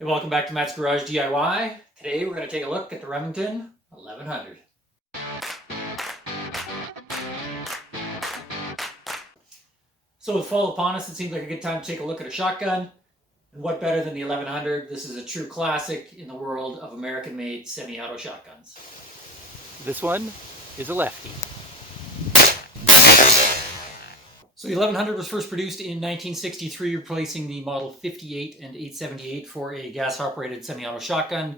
Hey, welcome back to Matt's Garage DIY. Today we're going to take a look at the Remington 1100. So with fall upon us, it seems like a good time to take a look at a shotgun. And what better than the 1100? This is a true classic in the world of American-made semi-auto shotguns. This one is a lefty. So the 1100 was first produced in 1963, replacing the Model 58 and 878 for a gas-operated semi-auto shotgun.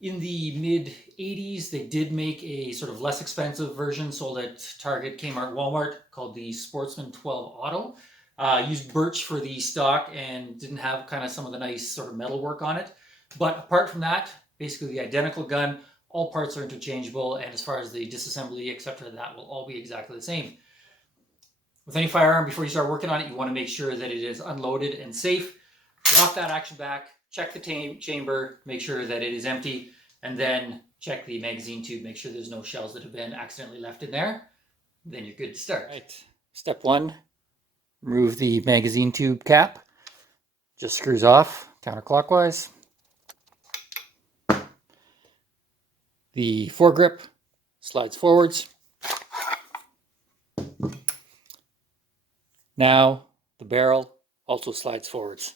In the mid-80s, they did make a sort of less expensive version sold at Target, Kmart, Walmart called the Sportsman 12 Auto. Used birch for the stock and didn't have kind of some of the nice sort of metal work on it. But apart from that, basically the identical gun, all parts are interchangeable, and as far as the disassembly, etc., that will all be exactly the same. With any firearm, before you start working on it, you want to make sure that it is unloaded and safe. Lock that action back, check the chamber, make sure that it is empty, and then check the magazine tube, make sure there's no shells that have been accidentally left in there. Then you're good to start. Right. Step one, remove the magazine tube cap. Just screws off counterclockwise. The foregrip slides forwards. Now the barrel also slides forwards.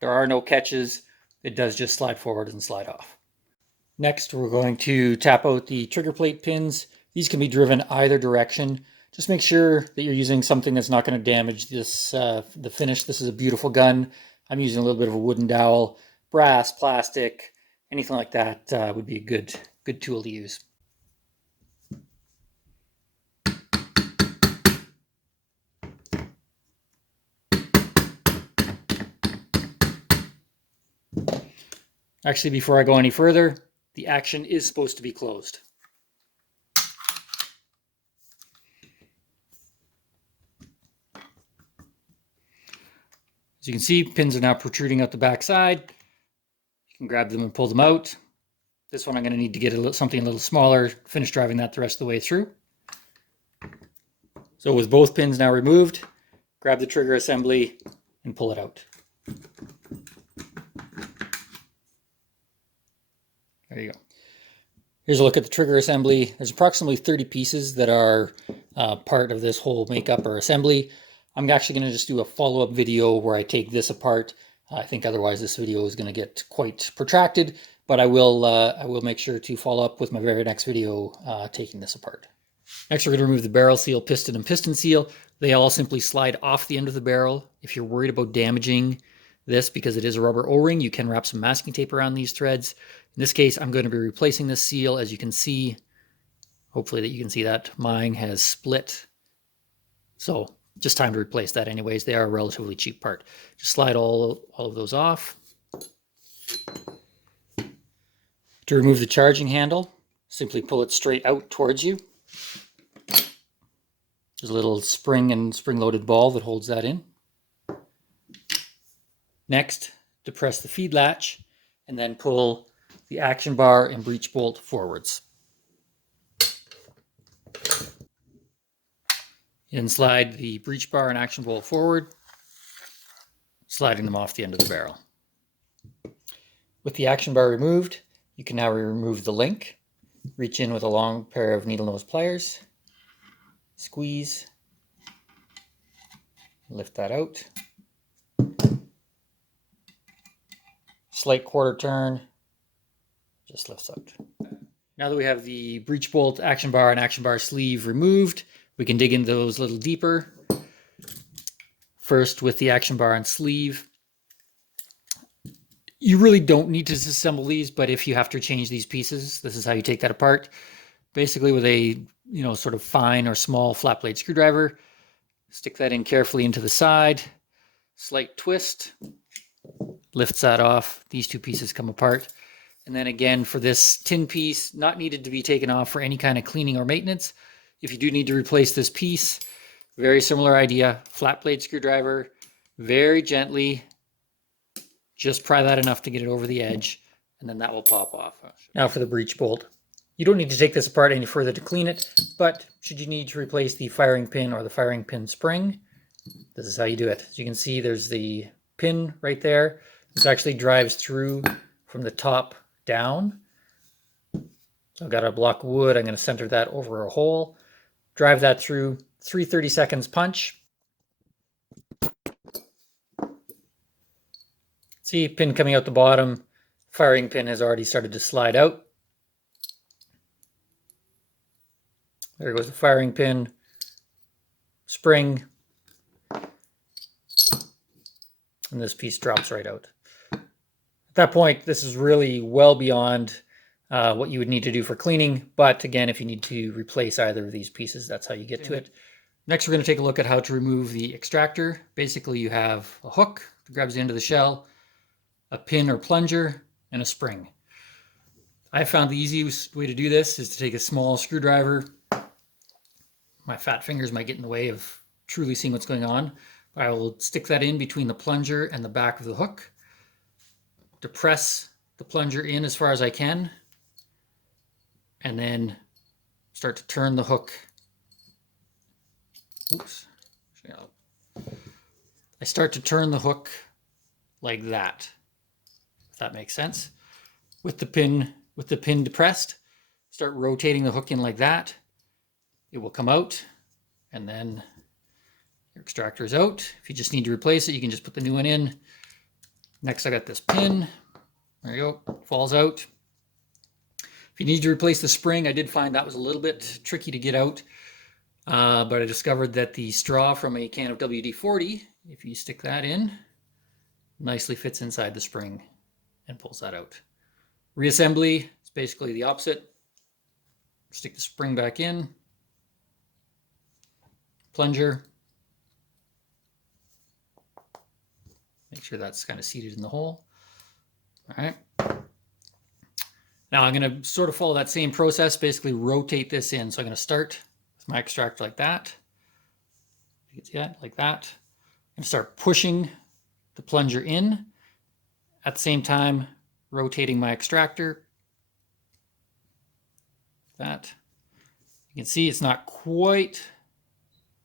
There are no catches. It does just slide forward and slide off. Next, we're going to tap out the trigger plate pins. These can be driven either direction. Just make sure that you're using something that's not going to damage this the finish. This is a beautiful gun. I'm using a little bit of a wooden dowel, brass, plastic, anything like that would be a good tool to use. Actually, before I go any further, the action is supposed to be closed. As you can see, pins are now protruding out the back side. You can grab them and pull them out. This one I'm going to need to get something a little smaller, finish driving that the rest of the way through. So with both pins now removed, grab the trigger assembly and pull it out. There you go. Here's a look at the trigger assembly. There's approximately 30 pieces that are part of this whole makeup or assembly. I'm actually going to just do a follow-up video where I take this apart. I think otherwise this video is going to get quite protracted, but I will make sure to follow up with my very next video taking this apart. Next, we're going to remove the barrel seal, piston, and piston seal. They all simply slide off the end of the barrel. If you're worried about damaging this because it is a rubber O-ring, you can wrap some masking tape around these threads. In this case, I'm going to be replacing this seal. As you can see, hopefully that you can see that mine has split. So just time to replace that anyways. They are a relatively cheap part. Just slide all of those off. To remove the charging handle, simply pull it straight out towards you. There's a little spring and spring-loaded ball that holds that in. Next, depress the feed latch and then pull the action bar and breech bolt forwards. And slide the breech bar and action bolt forward, sliding them off the end of the barrel. With the action bar removed, you can now remove the link. Reach in with a long pair of needle nose pliers, squeeze, lift that out. Slight quarter turn, just lifts out. Now that we have the breech bolt, action bar, and action bar sleeve removed, we can dig into those a little deeper. First, with the action bar and sleeve, you really don't need to disassemble these, but if you have to change these pieces, this is how you take that apart. Basically with a sort of fine or small flat blade screwdriver, stick that in carefully into the side, slight twist, lifts that off. These two pieces come apart. And then again, for this tin piece, not needed to be taken off for any kind of cleaning or maintenance. If you do need to replace this piece, very similar idea, flat blade screwdriver, very gently, just pry that enough to get it over the edge, and then that will pop off. Now for the breech bolt. You don't need to take this apart any further to clean it, but should you need to replace the firing pin or the firing pin spring, this is how you do it. As you can see, there's the pin right there. This actually drives through from the top down. So I've got a block of wood. I'm going to center that over a hole, drive that through, 3 30-seconds punch. See, pin coming out the bottom. Firing pin has already started to slide out. There goes the firing pin, spring, and this piece drops right out. At that point, this is really well beyond what you would need to do for cleaning, but again, if you need to replace either of these pieces, that's how you get to it. Next, we're going to take a look at how to remove the extractor. Basically, you have a hook that grabs the end of the shell, a pin or plunger, and a spring. I found the easiest way to do this is to take a small screwdriver. My fat fingers might get in the way of truly seeing what's going on. I will stick that in between the plunger and the back of the hook, depress the plunger in as far as I can, and then start to turn the hook. Oops. I start to turn the hook like that, if that makes sense. With the pin depressed, start rotating the hook in like that. It will come out, and then your extractor is out. If you just need to replace it, you can just put the new one in. Next, I got this pin. There you go, falls out. If you need to replace the spring, I did find that was a little bit tricky to get out, but I discovered that the straw from a can of WD-40, if you stick that in, nicely fits inside the spring and pulls that out. Reassembly is basically the opposite. Stick the spring back in, plunger, make sure that's kind of seated in the hole. All right. Now I'm going to sort of follow that same process, basically rotate this in. So I'm going to start with my extractor like that. You can see that, like that. I'm going to start pushing the plunger in, at the same time rotating my extractor. That. You can see it's not quite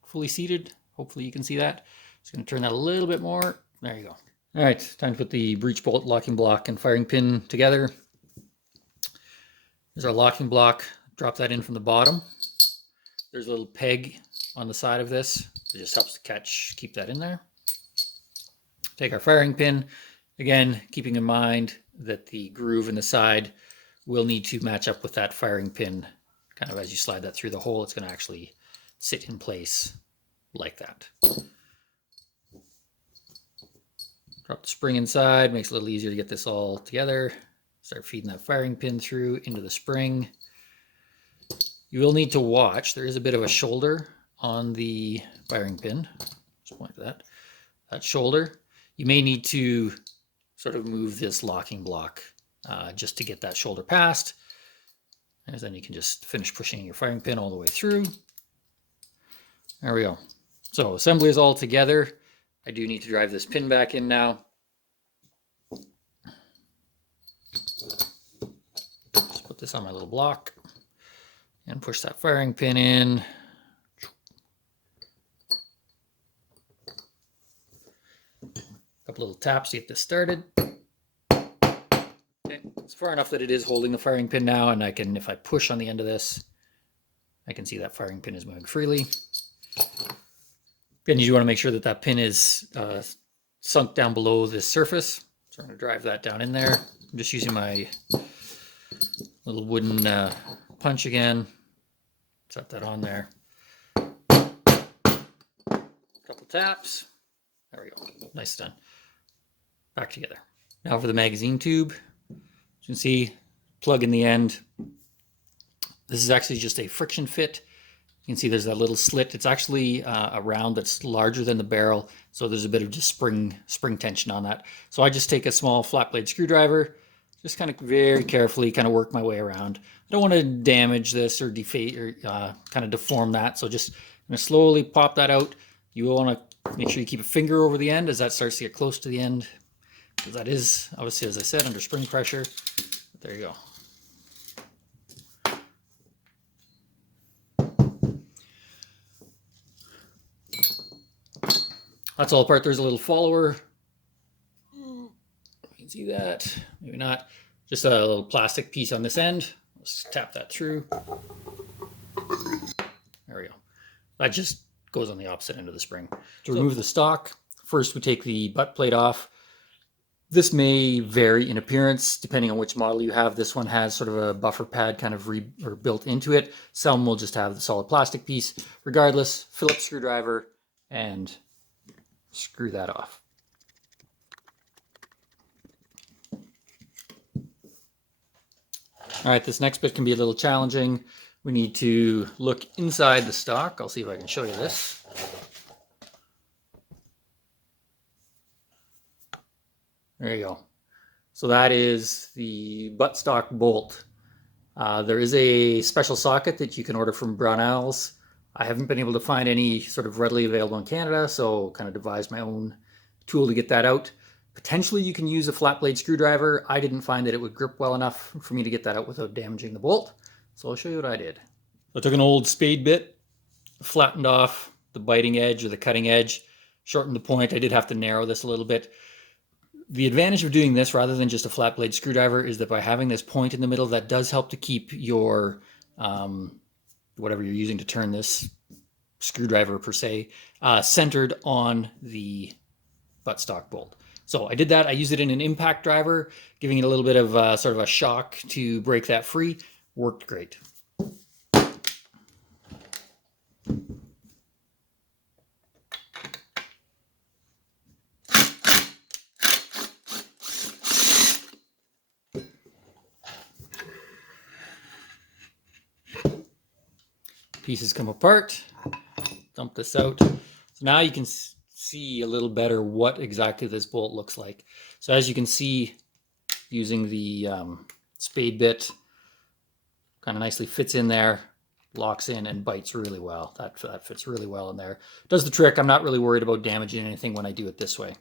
fully seated. Hopefully you can see that. Just going to turn that a little bit more. There you go. All right, time to put the breech bolt, locking block, and firing pin together. There's our locking block. Drop that in from the bottom. There's a little peg on the side of this. It just helps to keep that in there. Take our firing pin. Again, keeping in mind that the groove in the side will need to match up with that firing pin. Kind of as you slide that through the hole, it's going to actually sit in place like that. Drop the spring inside, makes it a little easier to get this all together. Start feeding that firing pin through into the spring. You will need to watch. There is a bit of a shoulder on the firing pin. Just point to that shoulder. You may need to sort of move this locking block just to get that shoulder past. And then you can just finish pushing your firing pin all the way through. There we go. So assembly is all together. I do need to drive this pin back in now. Just put this on my little block and push that firing pin in. Couple little taps to get this started. Okay, it's far enough that it is holding the firing pin now, and I can, if I push on the end of this, I can see that firing pin is moving freely. Again, you want to make sure that that pin is sunk down below this surface. So I'm going to drive that down in there. I'm just using my little wooden punch again. Set that on there. Couple taps. There we go. Nice, done. Back together. Now for the magazine tube. As you can see, plug in the end. This is actually just a friction fit. You can see there's that little slit. It's actually a round that's larger than the barrel, so there's a bit of just spring tension on that. So I just take a small flat blade screwdriver, just kind of very carefully kind of work my way around. I don't want to damage this or defate or kind of deform that, so just I'm going to slowly pop that out. You will want to make sure you keep a finger over the end as that starts to get close to the end, because that is obviously, as I said, under spring pressure. But there you go. That's all apart. There's a little follower. You can see that. Maybe not. Just a little plastic piece on this end. Let's tap that through. There we go. That just goes on the opposite end of the spring. To remove the stock, first we take the butt plate off. This may vary in appearance depending on which model you have. This one has sort of a buffer pad kind of built into it. Some will just have the solid plastic piece. Regardless, Phillips screwdriver and screw that off. All right, this next bit can be a little challenging. We need to look inside the stock. I'll see if I can show you this. There you go. So that is the buttstock bolt. There is a special socket that you can order from Brownells. I haven't been able to find any sort of readily available in Canada, so kind of devised my own tool to get that out. Potentially you can use a flat blade screwdriver. I didn't find that it would grip well enough for me to get that out without damaging the bolt. So I'll show you what I did. I took an old spade bit, flattened off the biting edge or the cutting edge, shortened the point. I did have to narrow this a little bit. The advantage of doing this rather than just a flat blade screwdriver is that by having this point in the middle, that does help to keep your, whatever you're using to turn this screwdriver per se, centered on the buttstock bolt. So I did that. I used it in an impact driver, giving it a little bit of sort of a shock to break that free. Worked great. Pieces come apart. Dump this out. So now you can see a little better what exactly this bolt looks like. So as you can see, using the spade bit, kind of nicely fits in there, locks in and bites really well. That fits really well in there. Does the trick. I'm not really worried about damaging anything when I do it this way.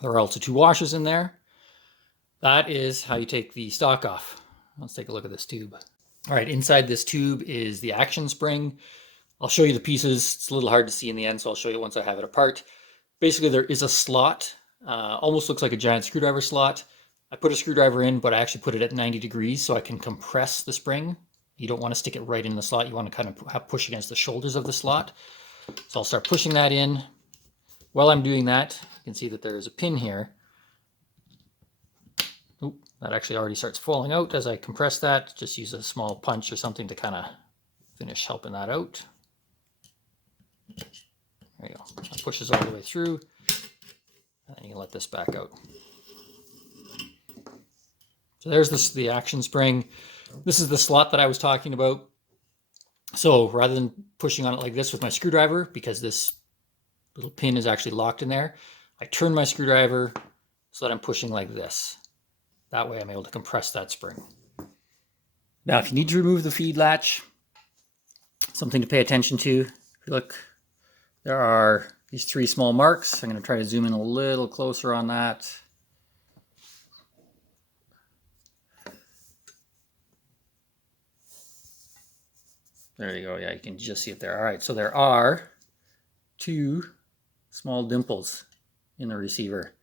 There are also 2 washers in there. That is how you take the stock off. Let's take a look at this tube. All right, inside this tube is the action spring. I'll show you the pieces. It's a little hard to see in the end, so I'll show you once I have it apart. Basically, there is a slot, almost looks like a giant screwdriver slot. I put a screwdriver in, but I actually put it at 90 degrees so I can compress the spring. You don't want to stick it right in the slot. You want to kind of push against the shoulders of the slot. So I'll start pushing that in. While I'm doing that, you can see that there's a pin here. Oop, that actually already starts falling out as I compress that. Just use a small punch or something to kind of finish helping that out. There you go. That pushes all the way through. And then you can let this back out. So there's the action spring. This is the slot that I was talking about. So rather than pushing on it like this with my screwdriver, because this little pin is actually locked in there, I turn my screwdriver so that I'm pushing like this. That way I'm able to compress that spring. Now, if you need to remove the feed latch, something to pay attention to. If you look, there are these 3 small marks. I'm going to try to zoom in a little closer on that. There you go. Yeah, you can just see it there. All right, so there are 2 small dimples in the receiver.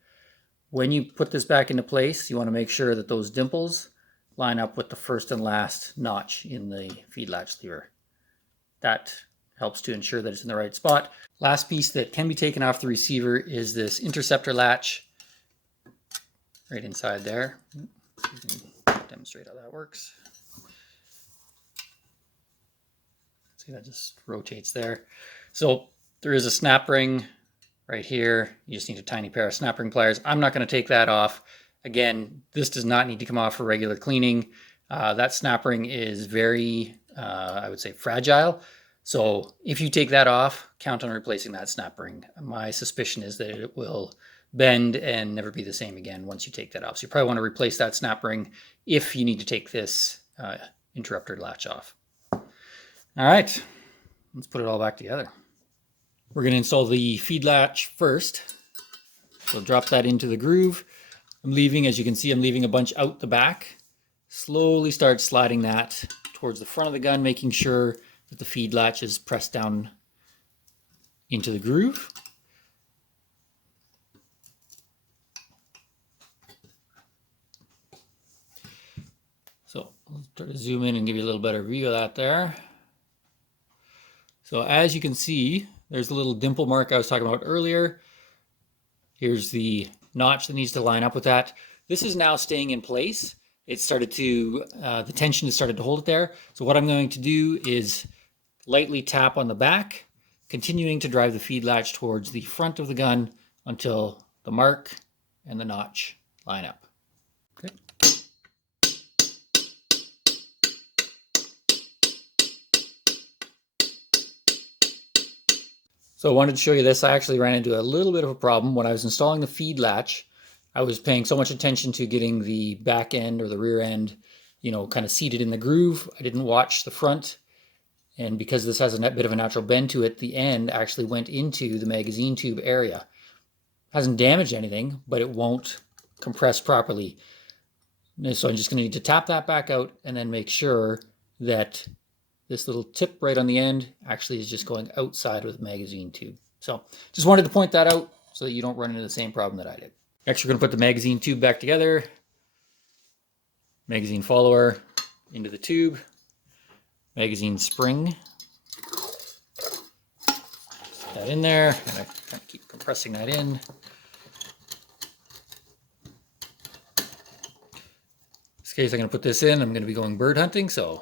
When you put this back into place, you want to make sure that those dimples line up with the first and last notch in the feed latch lever. That helps to ensure that it's in the right spot. Last piece that can be taken off the receiver is this interceptor latch right inside there. You can demonstrate how that works. See, that just rotates there. So there is a snap ring right here. You just need a tiny pair of snap ring pliers. I'm not going to take that off. Again, this does not need to come off for regular cleaning. That snap ring is very, I would say, fragile. So if you take that off, count on replacing that snap ring. My suspicion is that it will bend and never be the same again once you take that off. So you probably want to replace that snap ring if you need to take this interrupter latch off. All right, let's put it all back together. We're going to install the feed latch first. So drop that into the groove. I'm leaving, as you can see, I'm leaving a bunch out the back. Slowly start sliding that towards the front of the gun, making sure that the feed latch is pressed down into the groove. Try to zoom in and give you a little better view of that there. So as you can see, there's the little dimple mark I was talking about earlier. Here's the notch that needs to line up with that. This is now staying in place. It started to, the tension has started to hold it there. So what I'm going to do is lightly tap on the back, continuing to drive the feed latch towards the front of the gun until the mark and the notch line up. Okay. So I wanted to show you this. I actually ran into a little bit of a problem when I was installing the feed latch. I was paying so much attention to getting the back end or the rear end, you know, kind of seated in the groove. I didn't watch the front. And because this has a bit of a natural bend to it, the end actually went into the magazine tube area. Hasn't damaged anything, but it won't compress properly. So I'm just going to need to tap that back out and then make sure that this little tip right on the end actually is just going outside of the magazine tube. So just wanted to point that out so that you don't run into the same problem that I did. Next, we're going to put the magazine tube back together. Magazine follower into the tube. Magazine spring. Put that in there, and I kind of keep compressing that in. In this case, I'm going to put this in. I'm going to be going bird hunting, so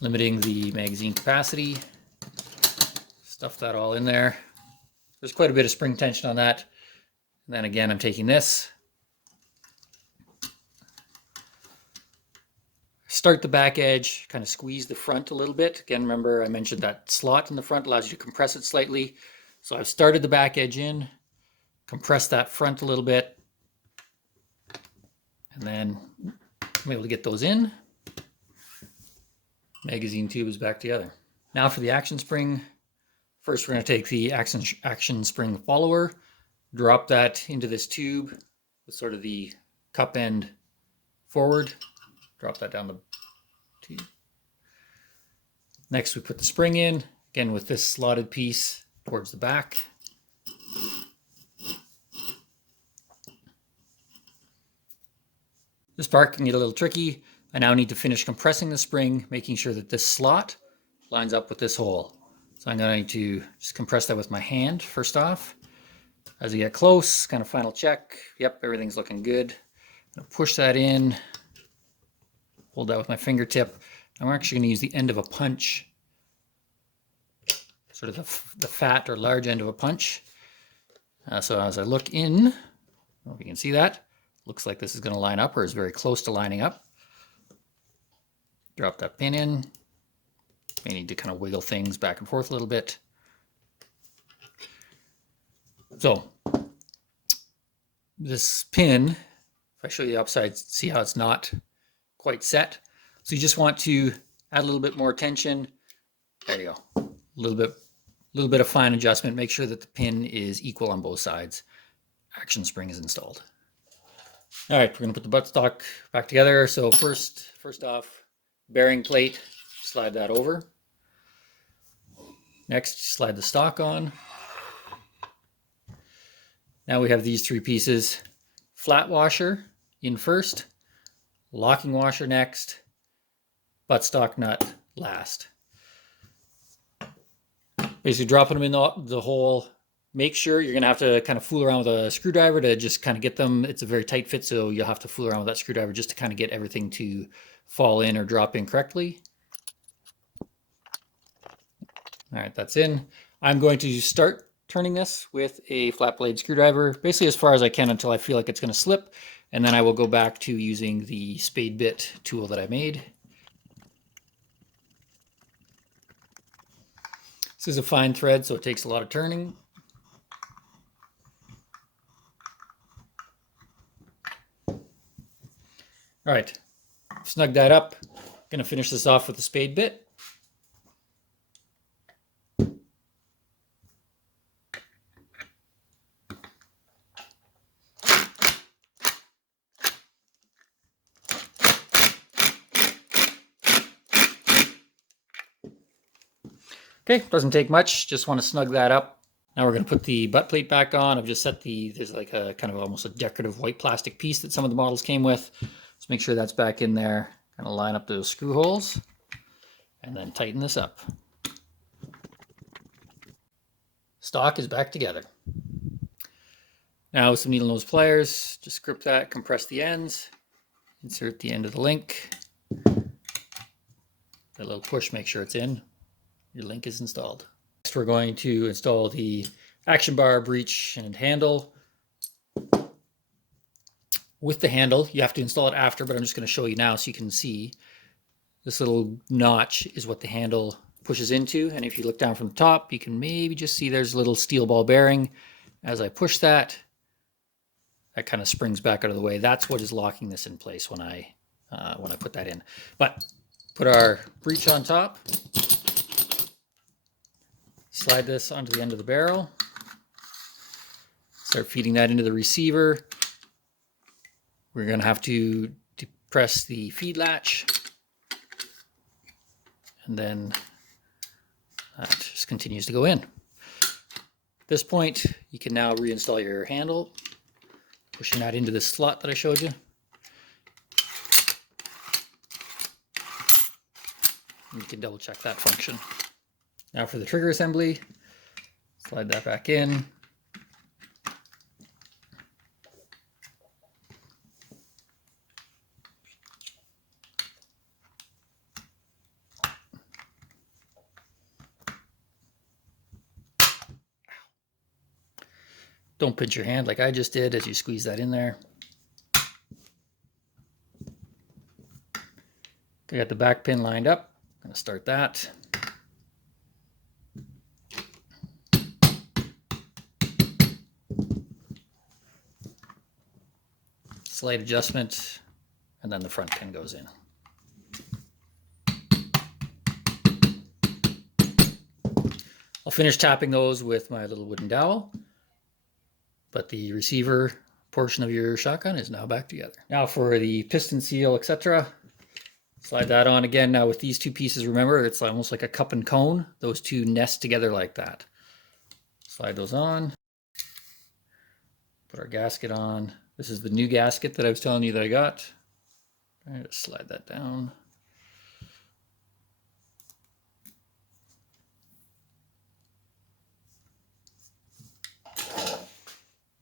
limiting the magazine capacity. Stuff that all in there. There's quite a bit of spring tension on that. And then again, I'm taking this. Start the back edge, kind of squeeze the front a little bit. Again, remember I mentioned that slot in the front allows you to compress it slightly. So I've started the back edge in, compressed that front a little bit, and then I'm able to get those in. Magazine tube is back together. Now for the action spring. First, we're going to take the action spring follower, drop that into this tube with sort of the cup end forward. Drop that down the tube. Next, we put the spring in, again with this slotted piece towards the back. This part can get a little tricky. I now need to finish compressing the spring, making sure that this slot lines up with this hole. So I'm going to just compress that with my hand first off. As you get close, kind of final check. Yep, everything's looking good. I'm going to push that in. Hold that with my fingertip. And we're actually going to use the end of a punch, sort of the fat or large end of a punch. So as I look in, I don't know if you can see that, looks like this is going to line up or is very close to lining up. Drop that pin in. May need to kind of wiggle things back and forth a little bit. So this pin, if I show you the upside, see how it's not quite set. So you just want to add a little bit more tension. There you go. A little bit of fine adjustment. Make sure that the pin is equal on both sides. Action spring is installed. All right, we're going to put the buttstock back together. So first off, bearing plate, slide that over. Next, slide the stock on. Now we have these three pieces. Flat washer in first, locking washer next, buttstock nut last. Basically dropping them in the hole. Make sure you're going to have to kind of fool around with a screwdriver to just kind of get them. It's a very tight fit, so you'll have to fool around with that screwdriver just to kind of get everything to fall in or drop in correctly. All right, that's in. I'm going to start turning this with a flat blade screwdriver, basically as far as I can until I feel like it's going to slip, and then I will go back to using the spade bit tool that I made. This is a fine thread, so it takes a lot of turning. All right, snug that up. Going to finish this off with the spade bit. Okay, doesn't take much, just want to snug that up. Now we're going to put the butt plate back on. I've just set there's like a kind of almost a decorative white plastic piece that some of the models came with. Let's make sure that's back in there. Kind of line up those screw holes and then tighten this up. Stock is back together. Now with some needle nose pliers, just grip that, compress the ends, insert the end of the link. That little push, make sure it's in. Your link is installed. Next we're going to install the action bar, breech, and handle. With the handle, you have to install it after, but I'm just going to show you now so you can see. This little notch is what the handle pushes into, and if you look down from the top, you can maybe just see there's a little steel ball bearing. As I push that, that kind of springs back out of the way. That's what is locking this in place when I put that in. But put our breech on top, slide this onto the end of the barrel, start feeding that into the receiver. We're going to have to depress the feed latch, and then that just continues to go in. At this point, you can now reinstall your handle, pushing that into the slot that I showed you. And you can double check that function. Now for the trigger assembly, slide that back in. Don't pinch your hand like I just did as you squeeze that in there. I got the back pin lined up. I'm going to start that. Slight adjustment, and then the front pin goes in. I'll finish tapping those with my little wooden dowel. But the receiver portion of your shotgun is now back together. Now for the piston seal, etc. Slide that on again. Now with these two pieces, remember, it's almost like a cup and cone. Those two nest together like that. Slide those on. Put our gasket on. This is the new gasket that I was telling you that I got. Just slide that down.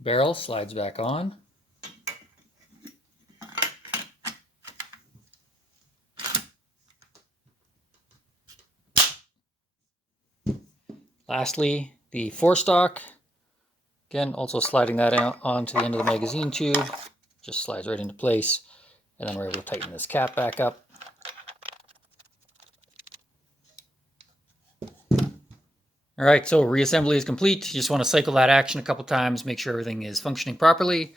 Barrel slides back on. Lastly, the forestock. Again, also sliding that out onto the end of the magazine tube. Just slides right into place. And then we're able to tighten this cap back up. All right, so reassembly is complete. You just want to cycle that action a couple times, make sure everything is functioning properly.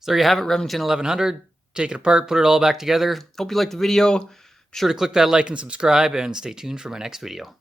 So there you have it, Remington 1100. Take it apart, put it all back together. Hope you liked the video. Be sure to click that like and subscribe, and stay tuned for my next video.